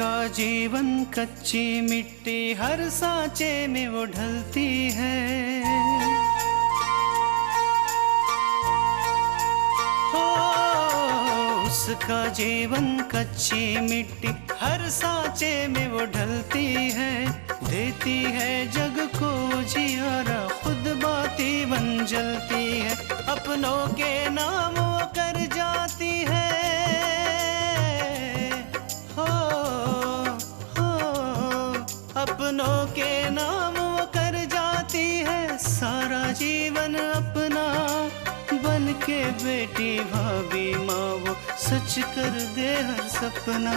उसका जीवन कच्ची मिट्टी हर सांचे में वो ढलती है। हो उसका जीवन कच्ची मिट्टी हर सांचे में वो ढलती है। देती है जग को जियारा खुद बाती बन जलती है। अपनों के नाम वो कर जाती है। अपनों के नाम वो कर जाती है। सारा जीवन अपना बन के बेटी भाभी माँ वो सच कर दे हर सपना।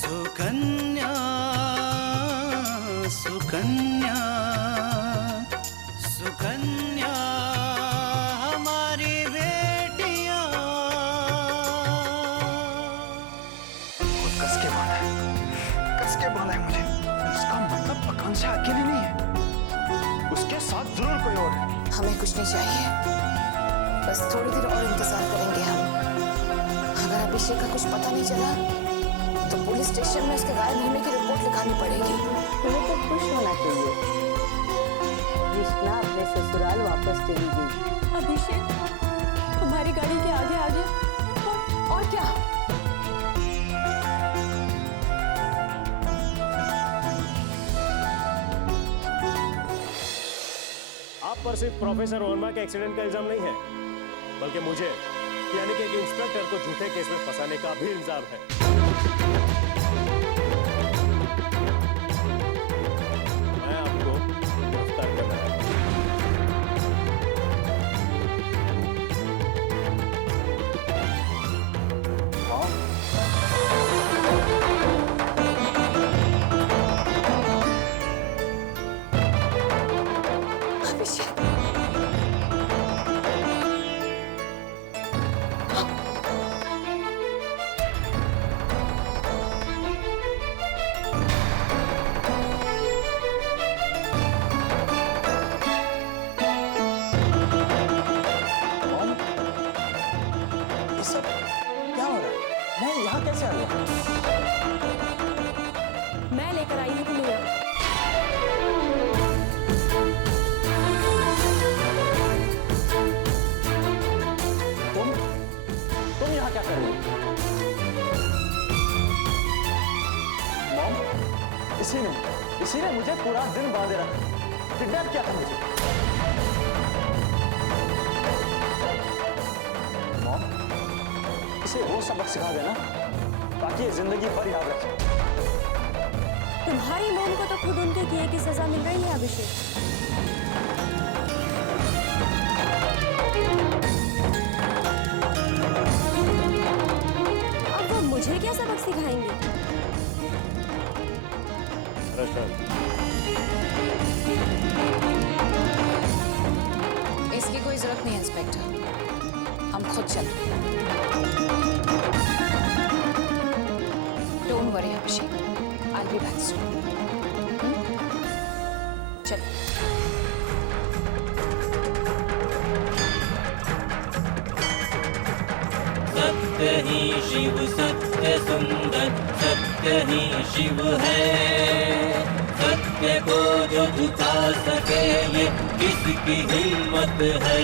सुकन्या सुकन्या सुकन्या हमारी बेटियां। कस के बांधा है, कस के बांधा है मुझे। इसका मतलब आकांक्षा अकेली नहीं है, उसके साथ जरूर कोई और है। हमें कुछ नहीं चाहिए, बस थोड़ी देर और इंतजार करेंगे हम। अगर अभिषेक का कुछ पता नहीं चला तो पुलिस स्टेशन में उसके गायब होने की रिपोर्ट लिखानी पड़ेगी। तुम्हें तो खुश होना चाहिए, कृष्णा अपने ससुराल वापस चली गई। अभिषेक हमारी गाड़ी के आगे आ गया। और क्या? आप पर सिर्फ प्रोफेसर वर्मा के एक्सीडेंट का इल्जाम नहीं है, बल्कि मुझे यानी कि एक इंस्पेक्टर को झूठे केस में फंसाने का भी इल्जाम है। मैं आपको गिरफ्तार करना है। मैं लेकर आई हूँ तुम्हें। तुम यहाँ क्या कर रही हो? मॉम, इसी ने मुझे पूरा दिन बांधे रखा, किडनैप किया था मुझे। मॉम, इसे वो सबक सिखा देना ताकि ये जिंदगी भर याद रखे। तुम्हारी मॉम को तो खुद उनके किए की सजा मिल रही है अभिषेक। अब वो मुझे क्या सबक सिखाएंगे? इसकी कोई जरूरत नहीं है इंस्पेक्टर, हम खुद चलते हैं। Don't worry Abhishek, I'll be back soon. चल। सत्य ही शिव सत्य सुंदर, सत्य ही शिव है। सत्य को जो झुका सके ये किसकी हिम्मत है।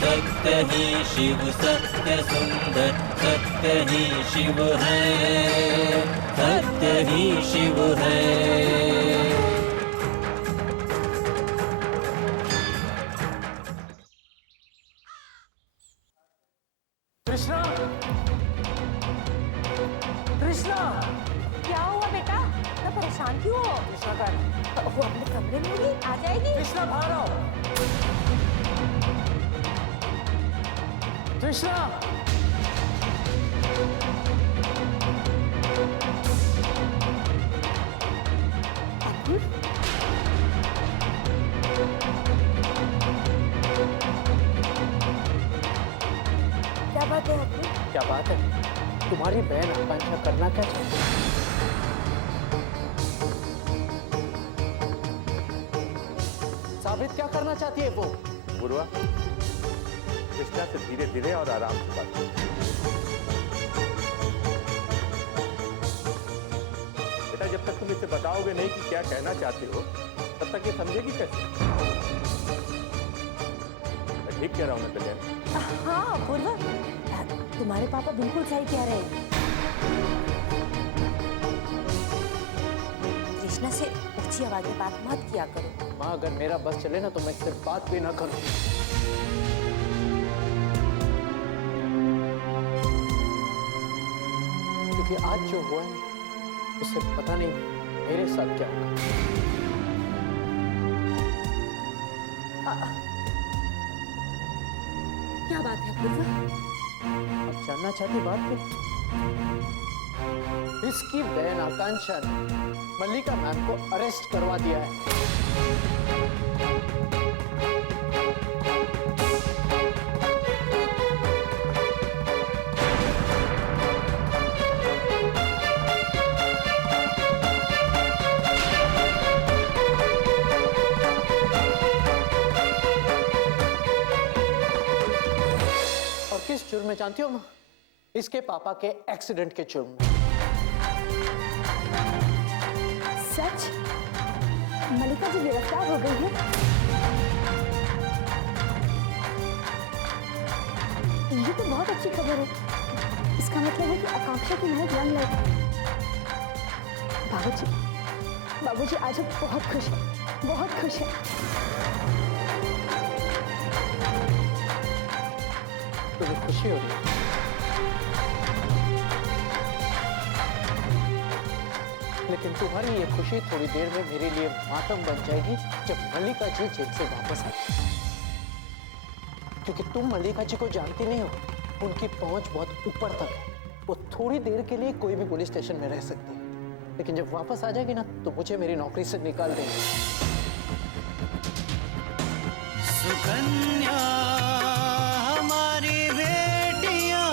सत्य ही शिव सत्य सुंदर, सत्य ही शिव है। सत्य ही शिव है। कृष्णा, कृष्णा, क्या हुआ बेटा? इतना परेशान क्यों हो? कृष्णा का है। वो अपने कमरे में होगी, आ जाएगी। कृष्णा बाहर आओ। कृष्णा, क्या बात है अभी? क्या बात है? तुम्हारी बहन आकांक्षा करना क्या चाहती है? साबित क्या करना चाहती है वो? पूर्वा, कृष्णा से धीरे धीरे और आराम से बात करो। जब तक तुम इसे बताओगे नहीं कि क्या कहना चाहते हो, तब तक ये समझेगी कैसे? मैं ठीक कह रहा हूं ना कल्याणी? हाँ पूर्वा, तुम्हारे पापा बिल्कुल सही कह रहे हैं। कृष्णा से ऊंची आवाज में बात मत किया करो। माँ, अगर मेरा बस चले ना तो मैं इससे बात भी ना करूं। क्योंकि आज जो हुआ है उससे पता नहीं मेरे साथ क्या होगा। क्या बात है पूर्वा? आप जानना चाहती बात क्या? इसकी बहन आकांक्षा ने मल्लिका मैम को अरेस्ट करवा दिया है। और किस जुर्म में जानती हो मां? इसके पापा के एक्सीडेंट के जुर्म में। सच? मल्लिका जी गिरफ्तार हो गई है? ये तो बहुत अच्छी खबर है। इसका मतलब है कि आकांक्षा की मेहनत रंग लाई। बाबूजी आज हम बहुत खुश हैं, बहुत खुश हैं। तुम्हें खुशी हो रही है? लेकिन तुम्हारी ये खुशी थोड़ी देर में मेरे लिए मातम बन जाएगी जब मल्लिका जी जेल से वापस आएगी। क्योंकि तुम मल्लिका जी को जानती नहीं हो, उनकी पहुंच बहुत ऊपर तक है। वो थोड़ी देर के लिए कोई भी पुलिस स्टेशन में रह सकती है, लेकिन जब वापस आ जाएगी ना तो मुझे मेरी नौकरी से निकाल देंगे। सुकन्या हमारी बेटियां,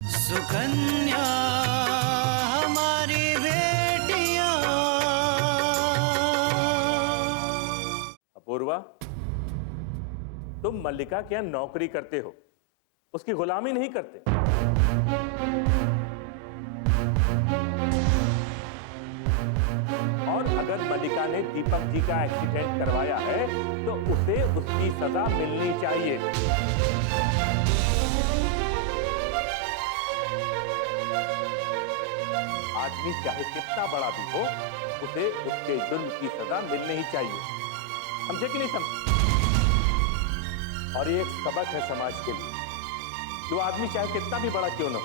सुकन्या हमारी बेटियां। अपूर्वा, तुम मल्लिका के यहाँ नौकरी करते हो, उसकी गुलामी नहीं करते। और अगर मल्लिका ने दीपक जी का एक्सीडेंट करवाया है तो उसे उसकी सजा मिलनी चाहिए। आदमी चाहे कितना बड़ा भी हो, उसे उसके जुर्म की सजा मिलनी ही चाहिए। समझे कि नहीं समझे? और ये एक सबक है समाज के लिए। जो आदमी चाहे कितना भी बड़ा क्यों न हो,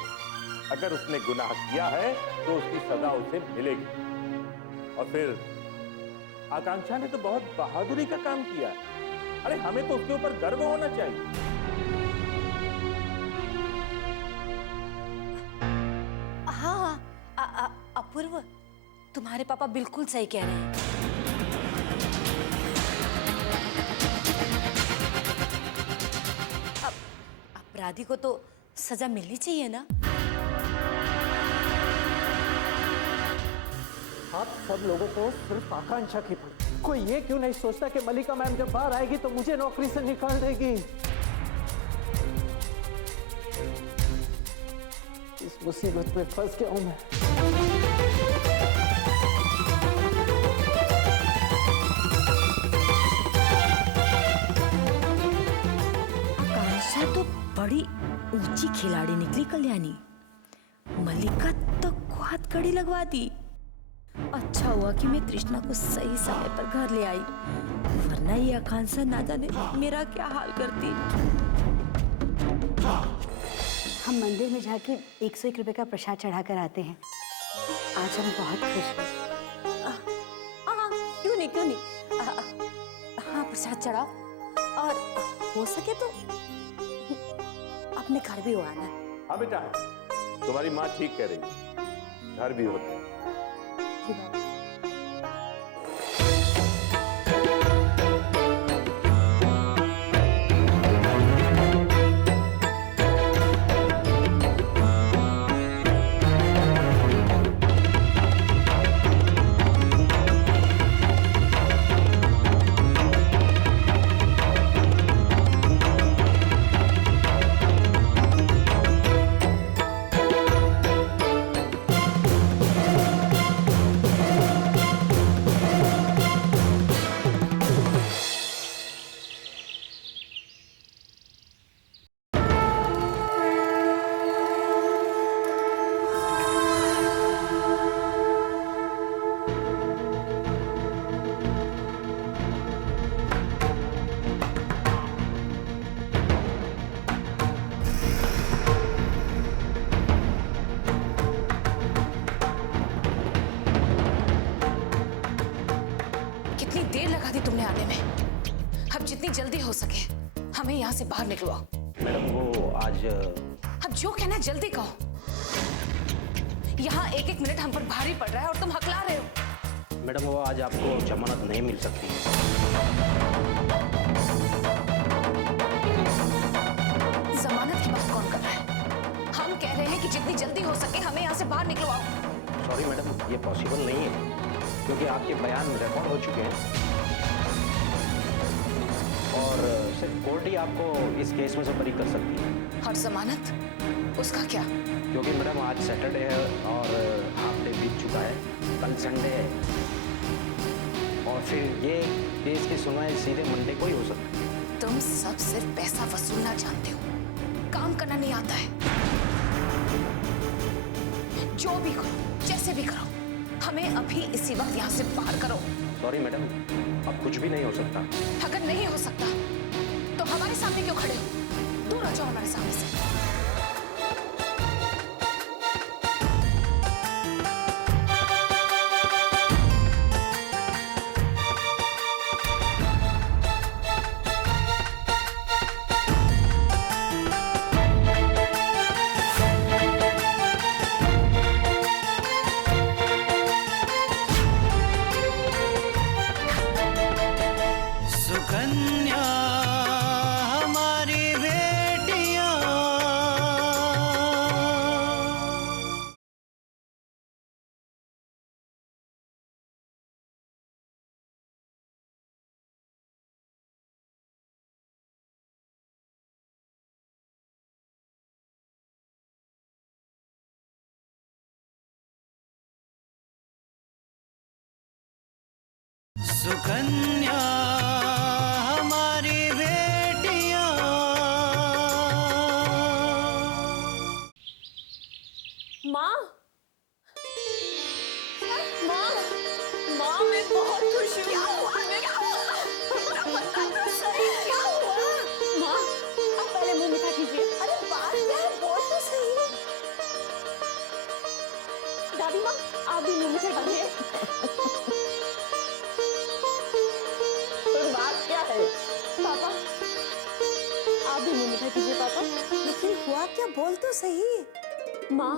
अगर उसने गुनाह किया है तो उसकी सजा उसे मिलेगी। और फिर आकांक्षा ने तो बहुत बहादुरी का काम किया है। अरे हमें तो उसके ऊपर गर्व होना चाहिए। हाँ, अपूर्व, तुम्हारे पापा बिल्कुल सही कह रहे हैं। अपराधी को तो सजा मिलनी चाहिए ना? आप सब लोगों को सिर्फ आकांक्षा की पड़ी। कोई ये क्यों नहीं सोचता कि मल्लिका मैम जब बाहर आएगी तो मुझे नौकरी से निकाल देगी। इस मुसीबत में फंस गया हूं मैं। आकांक्षा तो बड़ी ऊंची खिलाड़ी निकली कल्याणी। मल्लिका तो हाथ कड़ी लगवा दी। अच्छा हुआ कि मैं तृष्णा को सही समय पर घर ले आई, वरना ये आकांक्षा ना जाने मेरा क्या हाल करती। हम मंदिर में जाके 101 रुपए का प्रसाद चढ़ा कर आते हैं। आज हम बहुत खुश हैं। क्यों नहीं हाँ, प्रसाद चढ़ाओ और हो सके तो अपने घर भी हो आना। हाँ बेटा, तुम्हारी माँ ठीक कह रही है, घर भी होते हैं। दी तुमने आने में। अब जितनी जल्दी हो सके हमें यहाँ से बाहर निकलवाओ। मैडम वो आज अब जो कहना है जल्दी कहो। यहाँ एक एक मिनट हम पर भारी पड़ रहा है और तुम हकला रहे हो। मैडम वो आज आपको जमानत नहीं मिल सकती। जमानत की बात कौन कर रहा है? हम कह रहे हैं कि जितनी जल्दी हो सके हमें यहाँ से बाहर निकलवाओ। सॉरी मैडम, ये पॉसिबल नहीं है क्योंकि आपके बयान रिकॉर्ड हो चुके हैं और सिर्फ कोर्ट ही आपको इस केस में से बरी कर सकती है। और जमानत उसका क्या? क्योंकि मैडम आज सैटरडे है और हाफ डे बीत चुका है, कल संडे है और फिर ये केस की सुनवाई सीधे मंडे को ही हो सकती है। तुम सब सिर्फ पैसा वसूलना जानते हो, काम करना नहीं आता है। जो भी करो, जैसे भी करो, हमें अभी इसी वक्त यहाँ से बाहर करो। सॉरी मैडम, अब कुछ भी नहीं हो सकता। अगर नहीं हो सकता तो हमारे सामने क्यों खड़े हो? दूर हो जाओ हमारे सामने से। सुकन्या हमारी बेटियां। सुकन्या हमारी बेटियां। माँ, माँ, माँ मैं बहुत खुश हूँ। क्या हुआ? क्या हुआ? बता तो सही, क्या हुआ? माँ, आप पहले मुंह मीठा कीजिए। अरे बात क्या है? बोल तो सही। दादी माँ, आप भी मुंह मीठा कीजिए। बात क्या है? पापा, आप भी मुंह मीठा कीजिए पापा। लेकिन हुआ क्या, बोल तो सही। माँ,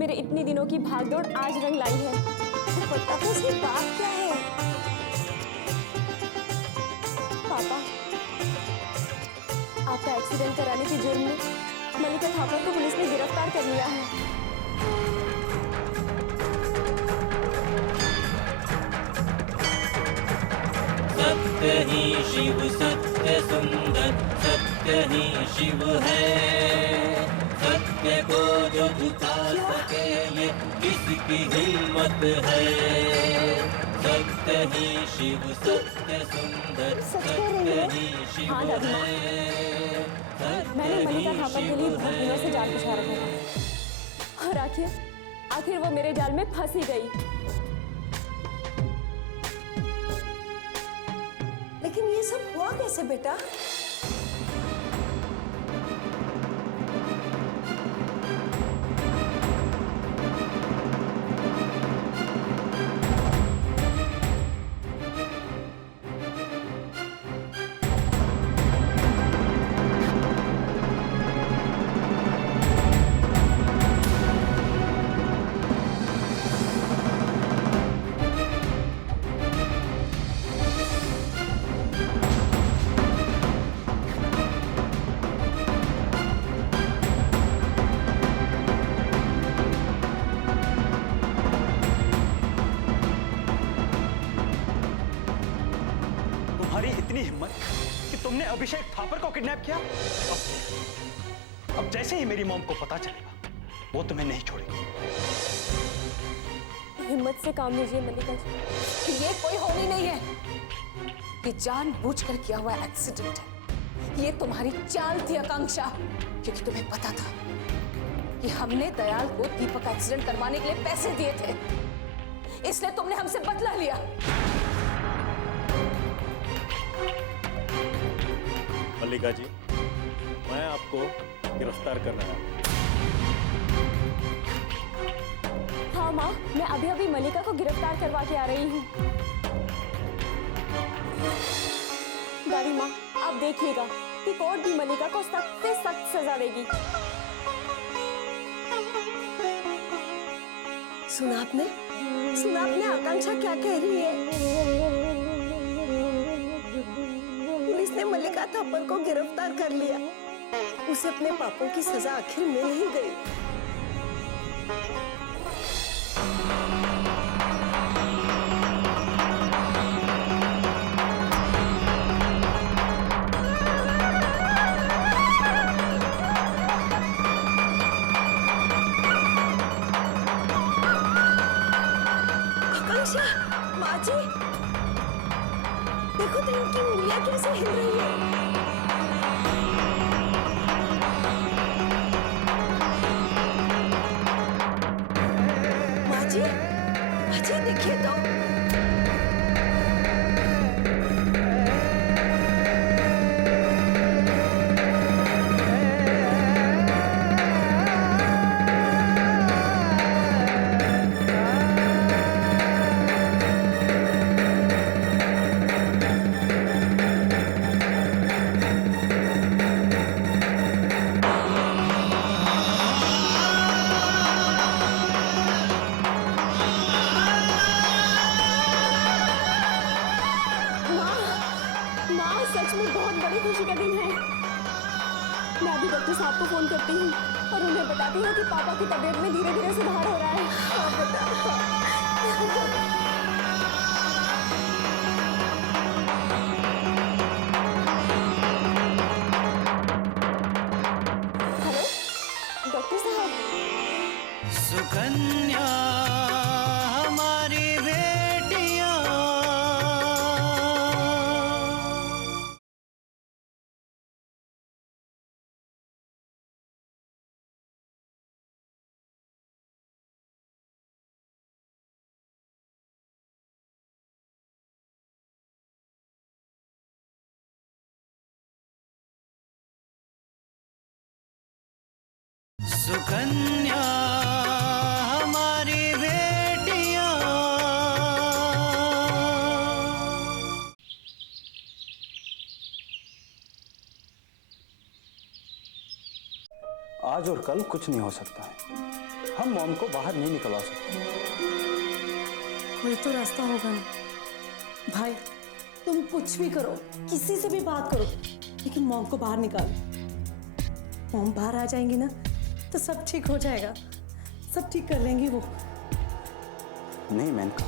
मेरे इतनी दिनों की भागदौड़ आज रंग लाई है। तो पता तो सही बात क्या है? पापा, आपका एक्सीडेंट कराने के जुर्म में मलिका थापर को पुलिस ने गिरफ्तार कर लिया है। सत्य ही शिव सत्य सुंदर, सत्य ही शिव है। सत्य को जो झुका सके ये किसकी हिम्मत है। सत्य ही शिव सत्य सुंदर, सत्य ही शिव है। मैंने मलिका थापर के लिए बहुत दिनों से जाल बिछा रखा था और आखिर वो मेरे जाल में फंसी गई। लेकिन ये सब हुआ कैसे बेटा? इतनी हिम्मत कि तुमने अभिषेक थापर को किडनैप किया। अब जैसे ही मेरी मॉम को पता चलेगा वो तुम्हें नहीं छोड़ेगी। हिम्मत से काम लीजिए मलिका जी। ये कोई होनी नहीं है, ये जानबूझकर किया हुआ एक्सीडेंट है। ये तुम्हारी चाल थी आकांक्षा, क्योंकि तुम्हें पता था कि हमने दयाल को दीपक का एक्सीडेंट करवाने के लिए पैसे दिए थे, इसलिए तुमने हमसे बदला लिया। मल्लिका जी, मैं आपको गिरफ्तार कर रहा हूँ। हाँ माँ, मैं अभी अभी मलिका को गिरफ्तार करवा के आ रही हूँ। दादी माँ, आप देखिएगा कि कोर्ट भी मल्लिका को सख्त से सख्त सजा देगी। सुना आपने आकांक्षा क्या कह रही है? पुलिस ने मल्लिका थप्पड़ को गिरफ्तार कर लिया। उसे अपने पापों की सजा आखिर मिल ही गई। आकांक्षा, माँ जी, देखो तो इनकी उंगलियां कैसे हिल रही है। माँ जी देखिए तो। सच में बहुत बड़ी खुशी का दिन है। मैं अभी डॉक्टर साहब को फोन करती हूँ और उन्हें बताती हूँ कि पापा की तबीयत में धीरे धीरे सुधार हो रहा है। हेलो डॉक्टर साहब। सुकन्या हमारी बेटियां। सुकन्या हमारी बेटियां। आज और कल कुछ नहीं हो सकता है। हम मॉम को बाहर नहीं निकलवा सकते। कोई तो रास्ता होगा ना। भाई तुम कुछ भी करो, किसी से भी बात करो, लेकिन मॉम को बाहर निकालो। मॉम बाहर आ जाएंगी ना तो सब ठीक हो जाएगा। सब ठीक कर लेंगी वो। नहीं मेनका,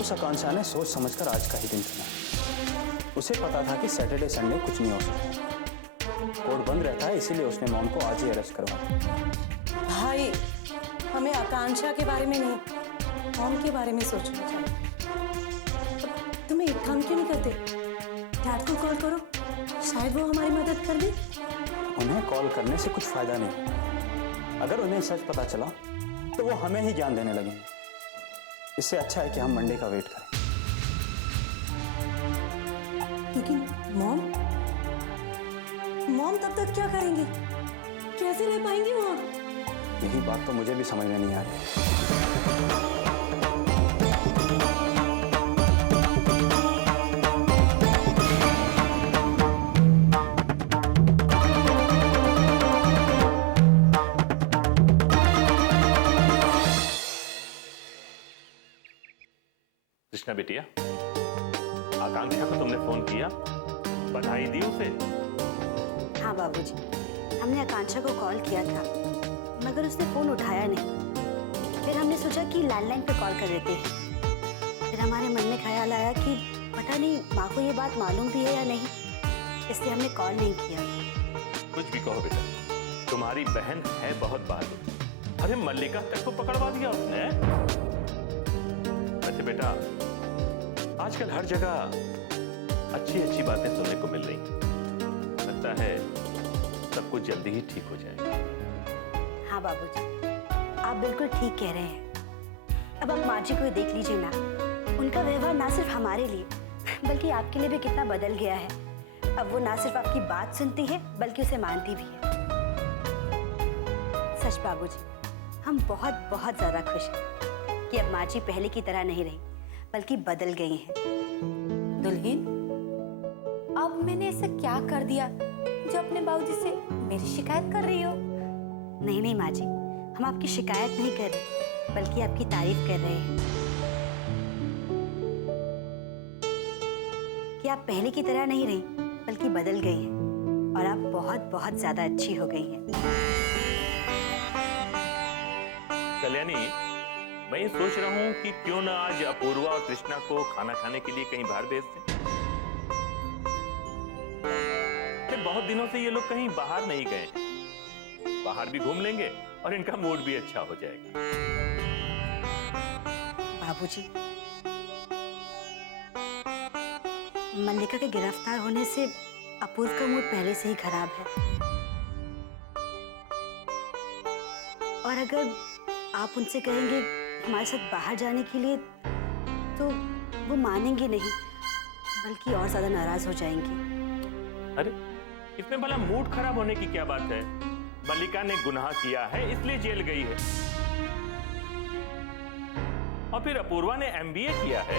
उस आकांक्षा ने सोच समझकर आज का ही दिन चुना। उसे पता था कि सैटरडे संडे कुछ नहीं हो सकता। कोर्ट बंद रहता है, इसीलिए उसने मॉम को आज ही अरेस्ट करवाया। भाई हमें आकांक्षा के बारे में नहीं, मॉम के बारे में सोचना चाहिए। तुम एक काम क्यों नहीं करते? डैड को कॉल करो, शायद वो हमारी मदद कर दे। उन्हें कॉल करने से कुछ फायदा नहीं। अगर उन्हें सच पता चला तो वो हमें ही ज्ञान देने लगेंगे। इससे अच्छा है कि हम मंडे का वेट करें। लेकिन मॉम तब तक क्या करेंगी? कैसे रह पाएंगी वहां? यही बात तो मुझे भी समझ में नहीं आ रही। कृष्णा बेटिया, आकांक्षा को तुमने फोन किया, बधाई दी उसे? हाँ बाबूजी, हमने आकांक्षा को कॉल किया था मगर उसने फोन उठाया नहीं। फिर हमने सोचा कि लैंडलाइन पे कॉल कर देते हैं। फिर हमारे मन में ख्याल आया कि पता नहीं माँ को ये बात मालूम भी है या नहीं, इसलिए हमने कॉल नहीं किया। कुछ भी कहो बेटा, तुम्हारी बहन है बहुत बहादुर। अरे मल्लिका तक को पकड़वा दिया उसने। वैसे बेटा, आजकल हर जगह अच्छी अच्छी बातें सुनने को मिल रही हैं। लगता है सब कुछ जल्दी ही ठीक हो जाएगा। हाँ बाबूजी, आप बिल्कुल ठीक कह रहे हैं। अब आप माँ जी को देख लीजिए ना, उनका व्यवहार ना सिर्फ हमारे लिए बल्कि आपके लिए भी कितना बदल गया है। अब वो ना सिर्फ आपकी बात सुनती है बल्कि उसे मानती भी है। सच बाबूजी, हम बहुत बहुत ज्यादा खुश हैं कि अब माँ जी पहले की तरह नहीं रही बल्कि बदल गई हैं। दुल्हन अब मैंने ऐसा क्या कर दिया जो अपने बाबूजी से मेरी शिकायत कर रही हो? नहीं नहीं माँ जी, हम आपकी शिकायत नहीं कर रहे, बल्कि आपकी तारीफ कर रहे हैं कि आप पहले की तरह नहीं रही, बल्कि बदल गई हैं और आप बहुत बहुत ज्यादा अच्छी हो गई हैं। कल्याणी, मैं ये सोच रहा हूँ कि क्यों ना आज अपूर्वा और कृष्णा को खाना खाने के लिए कहीं बाहर भेज दें। बहुत दिनों से ये लोग कहीं बाहर नहीं गए, बाहर भी घूम लेंगे और इनका मूड भी अच्छा हो जाएगा। बाबूजी, मल्लिका के गिरफ्तार होने से अपूर्व का मूड पहले से ही खराब है, और अगर आप उनसे कहेंगे हमारे साथ बाहर जाने के लिए तो वो मानेंगे नहीं, बल्कि और ज्यादा नाराज हो जाएंगे। अरे इसमें भला मूड खराब होने की क्या बात है? मल्लिका ने गुनाह किया है इसलिए जेल गई है, और फिर अपूर्वा ने एमबीए किया है।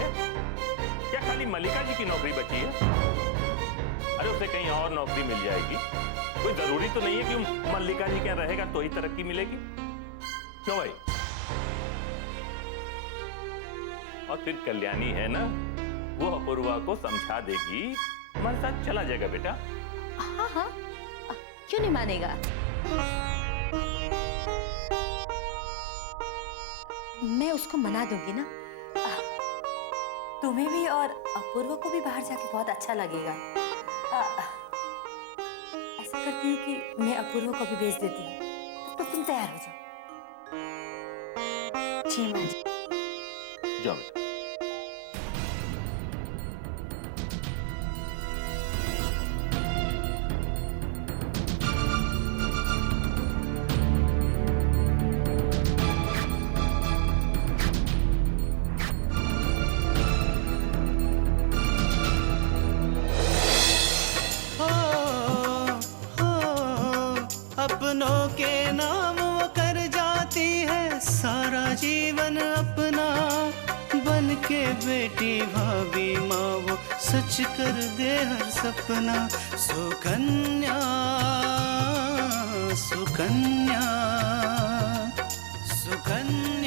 क्या खाली मल्लिका जी की नौकरी बची है? अरे उसे कहीं और नौकरी मिल जाएगी। कोई जरूरी तो नहीं है कि मल्लिका जी क्या रहेगा तो ही तरक्की मिलेगी। क्यों भाई? और फिर कल्याणी है ना, वो अपूर्वा को समझा देगी, हमारे साथ चला जाएगा बेटा। हाँ हाँ, क्यों नहीं मानेगा? मैं उसको मना दूंगी ना। तुम्हें भी और अपूर्व को भी बाहर जाके बहुत अच्छा लगेगा। ऐसा करती हूँ कि मैं अपूर्व को भी भेज देती हूँ, तो तुम तैयार हो जाओ। जी माँ जी। जाओ। अपनों के नाम वो कर जाती है सारा जीवन अपना, बन के बेटी भाभी माँ वो सच कर दे हर सपना। सुकन्या सुकन्या सुकन्या